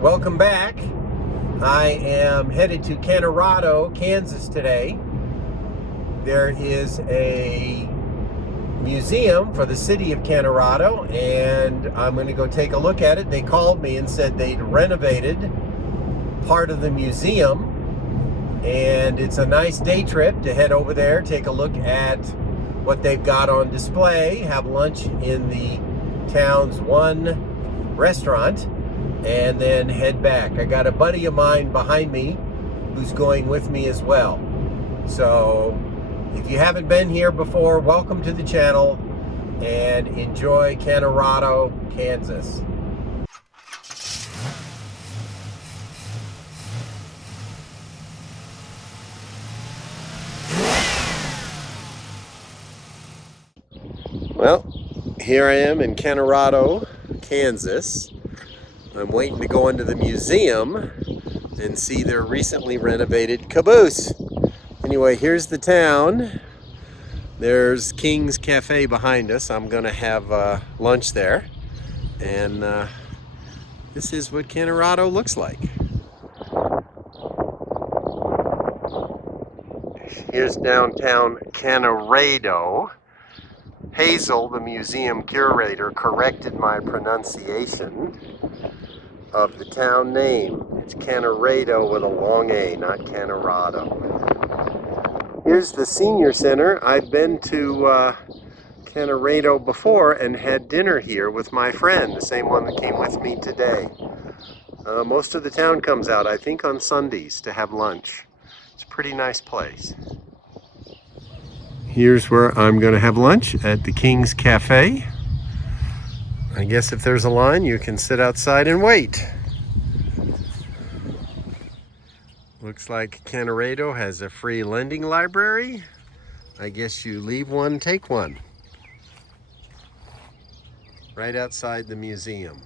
Welcome back. I am headed to Kanorado, Kansas today. There is a museum for the city of Kanorado, and I'm going to go take a look at it. They called me and said they'd renovated part of the museum, and it's a nice day trip to head over there, take a look at what they've got on display, have lunch in the town's one restaurant, and then head back. I got a buddy of mine behind me who's going with me as well. So if you haven't been here before, welcome to the channel and enjoy Kanorado, Kansas. Well, here I am in Kanorado, Kansas. I'm waiting to go into the museum and see their recently renovated caboose. Anyway, here's the town. There's King's Cafe behind us. I'm gonna have lunch there. And this is what Kanorado looks like. Here's downtown Kanorado. Hazel, the museum curator, corrected my pronunciation of the town name. It's Kanorado with a long A, not Kanorado. Here's the senior center. I've been to Kanorado before and had dinner here with my friend, the same one that came with me today. Most of the town comes out, I think, on Sundays to have lunch. It's a pretty nice place. Here's where I'm going to have lunch, at the King's Cafe. I guess if there's a line, you can sit outside and wait. Looks like Kanorado has a free lending library. I guess you leave one, take one. Right outside the museum.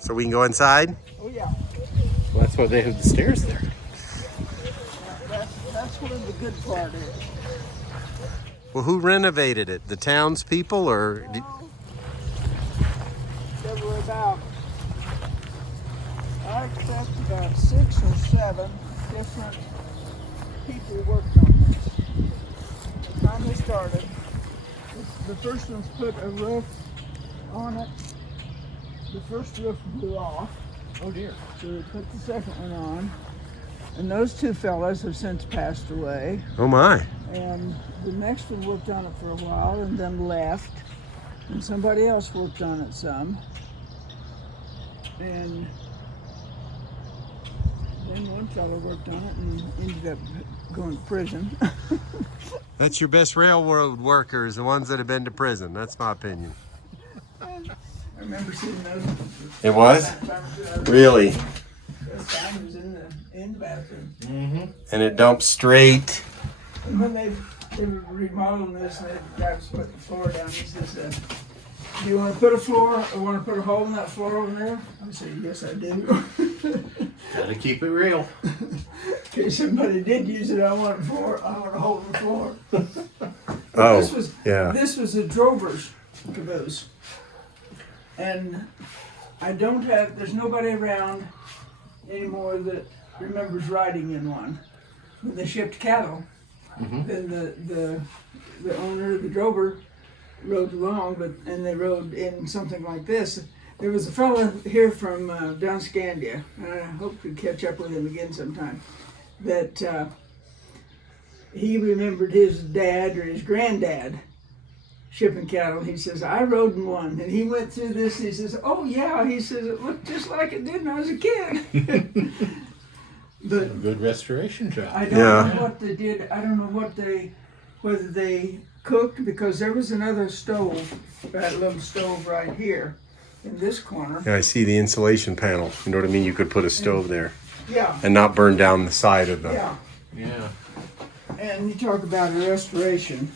So we can go inside? Oh yeah. Well, that's why they have the stairs there. That's where the good part is. Well, who renovated it? The townspeople, or? There were about, I expect about 6 or 7 different people worked on this. The time they started, the first ones put a roof on it. The first roof blew off. Oh dear. So they put the second one on. And those two fellas have since passed away. Oh my. And the next one worked on it for a while and then left. And somebody else worked on it some. And then one fellow worked on it and ended up going to prison. That's your best railroad workers, the ones that have been to prison. That's my opinion. I remember seeing those. It was? Really? This time was in the bathroom. Mm-hmm. And it dumped straight. And when they were remodeling this, and the guy was putting the floor down, he says, do you want to put a floor, or want to put a hole in that floor over there? I said, yes, I do. Gotta keep it real. In case somebody did use it, I want a hole in the floor. Oh, This was a Drovers Caboose. And there's nobody around anymore that remembers riding in one. When they shipped cattle, then the owner, the drover, rode along, and they rode in something like this. There was a fellow here from down Scandia, and I hope to catch up with him again sometime, that he remembered his dad or his granddad shipping cattle. He says, I rode in one. And he went through this, and he says, oh yeah, he says, it looked just like it did when I was a kid. But a good restoration job. I don't know what they did. I don't know whether they cooked, because there was another stove, that little stove right here in this corner. Yeah, I see the insulation panel. You know what I mean? You could put a stove there. Yeah. And not burn down the side of the... Yeah. Yeah. And you talk about a restoration.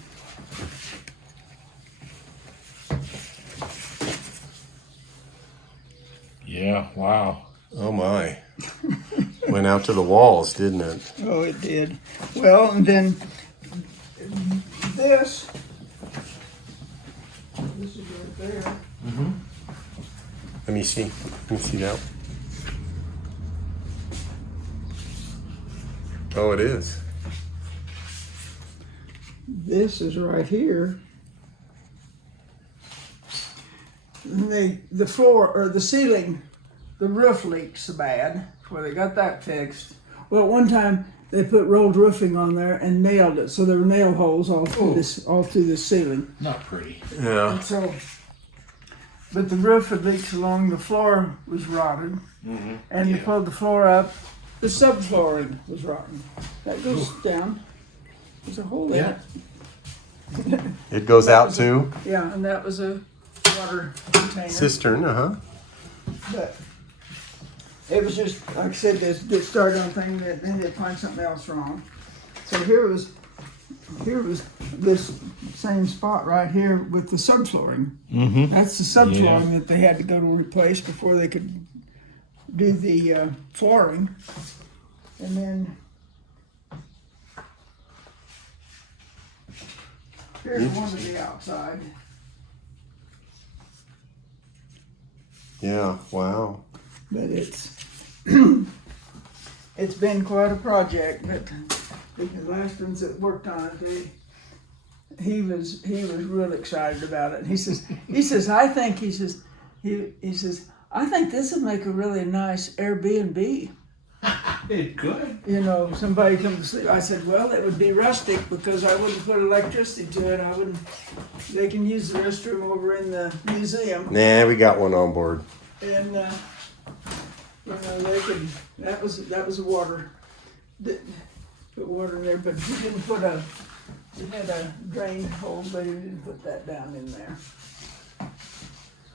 Yeah, wow. Oh my. Went out to the walls, didn't it? Oh, it did. Well, and then this is right there. Let me see. Let me see that. Oh, it is. This is right here. And the floor or the ceiling, the roof leaks so bad. Well, they got that fixed. Well, at one time they put rolled roofing on there and nailed it, so there were nail holes all through the ceiling. Not pretty. Yeah. And so, but the roof had leaked along. The floor was rotted, and you pulled the floor up. The subflooring was rotten. That goes down. There's a hole there. It goes out too. Yeah, and that was a water container. Cistern, But it was just, like I said, this get started on thing, then they'd find something else wrong. So here was this same spot right here with the subflooring. Mm-hmm. That's the subflooring that they had to go to replace before they could do the flooring. And then here's one of the outside. Yeah, wow. But it's it's been quite a project. But the last ones that worked on it, he was real excited about it. He says I think I think this would make a really nice Airbnb. It could. You know, somebody come to sleep. I said, well, it would be rustic because I wouldn't put electricity to it. I wouldn't. They can use the restroom over in the museum. Nah, we got one on board. And you know, they could. That was a water. Put water in there, but he didn't put a. He had a drain hole, but he didn't put that down in there.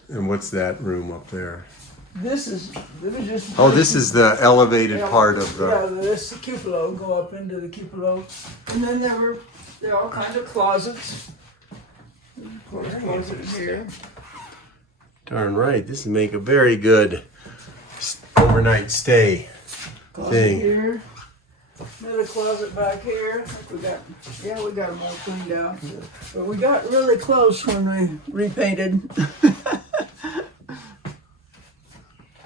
And what's that room up there? This is just. Oh, this is the elevated part of the. Yeah, this cupola, go up into the cupola, and then there are all kinds of closets. Closet here. Darn right, this would make a very good overnight stay Closet thing. here. Another closet back here. We got them all cleaned out. But we got really close when we repainted.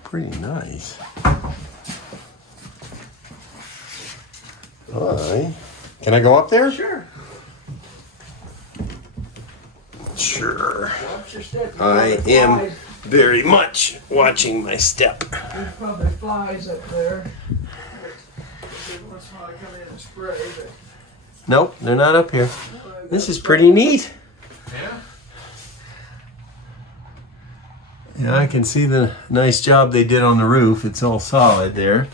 Pretty nice. Hi. Can I go up there? Sure. Sure. Watch your step. I am very much watching my step. There's probably flies up there. Every once in a while I come in and spray, but Nope, they're not up here. This is pretty neat. Yeah. Yeah, I can see the nice job they did on the roof. It's all solid there.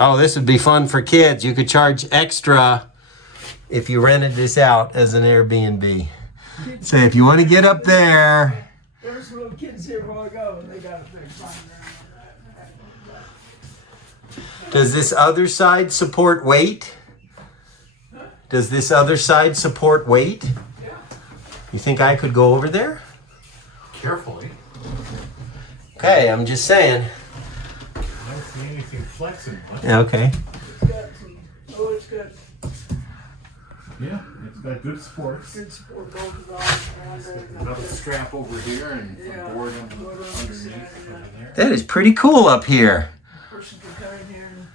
Oh, this would be fun for kids. You could charge extra if you rented this out as an Airbnb. Say, if you want to get up there. there were some little kids here a while ago and they got a big fun around. Does this other side support weight? Does this other side support weight? Yeah. You think I could go over there? Carefully. Okay, I'm just saying. I don't see anything flexing much. Okay. It's got some, it's got Yeah, it's got good supports. good support bolted on around there. Another strap over here and Yeah. a board Board on the underneath side, over there. That is pretty cool up here. Person can come in here and,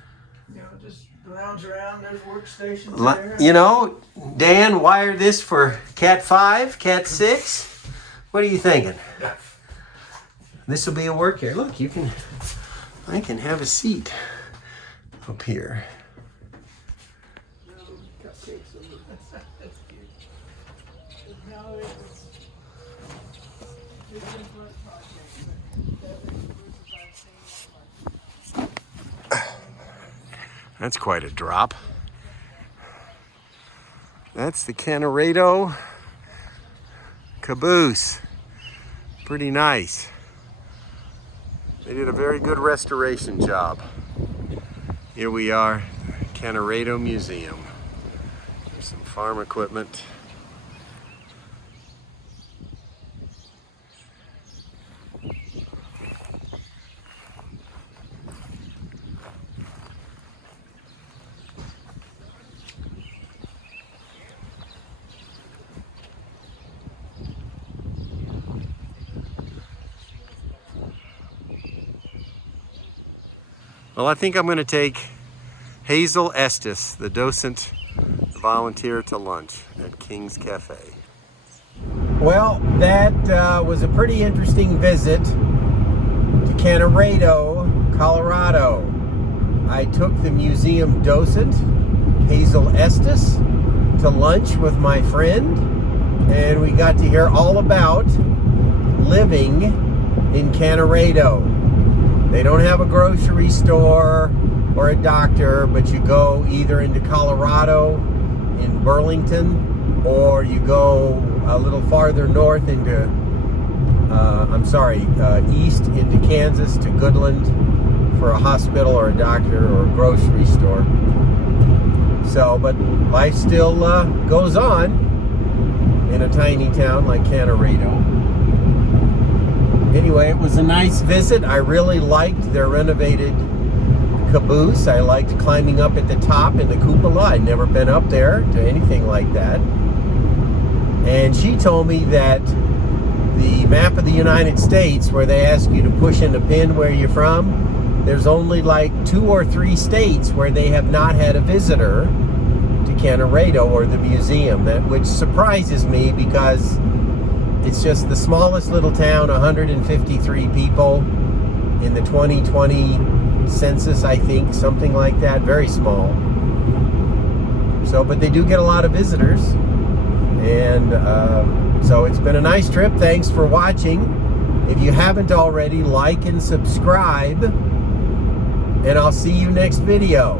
you know, just lounge around. There's workstations there. You know, Dan, wire this for Cat 5, Cat 6. What are you thinking? This will be a work area. Look, I can have a seat up here. Cupcakes over there. That's cute. No, it's been a fun project, but that is I've seen. That's quite a drop. That's the Kanorado Caboose. Pretty nice. They did a very good restoration job. Here we are, Kanorado Museum. There's some farm equipment. Well, I think I'm going to take Hazel Estes, the docent volunteer to lunch at King's Cafe. Well, that was a pretty interesting visit to Kanorado, Colorado. I took the museum docent, Hazel Estes, to lunch with my friend, and we got to hear all about living in Kanorado. They don't have a grocery store or a doctor, but you go either into Colorado in Burlington, or you go a little farther north into east into Kansas to Goodland for a hospital or a doctor or a grocery store. So, but life still goes on in a tiny town like Kanorado. Anyway, it was a nice visit. I really liked their renovated caboose. I liked climbing up at the top in the cupola. I'd never been up there to anything like that. And she told me that the map of the United States, where they ask you to push in a pin where you're from, there's only like 2 or 3 states where they have not had a visitor to Kanorado or the museum, which surprises me because it's just the smallest little town, 153 people in the 2020 census, I think, something like that, very small. So, but they do get a lot of visitors, and so it's been a nice trip. Thanks for watching. If you haven't already, like and subscribe, and I'll see you next video.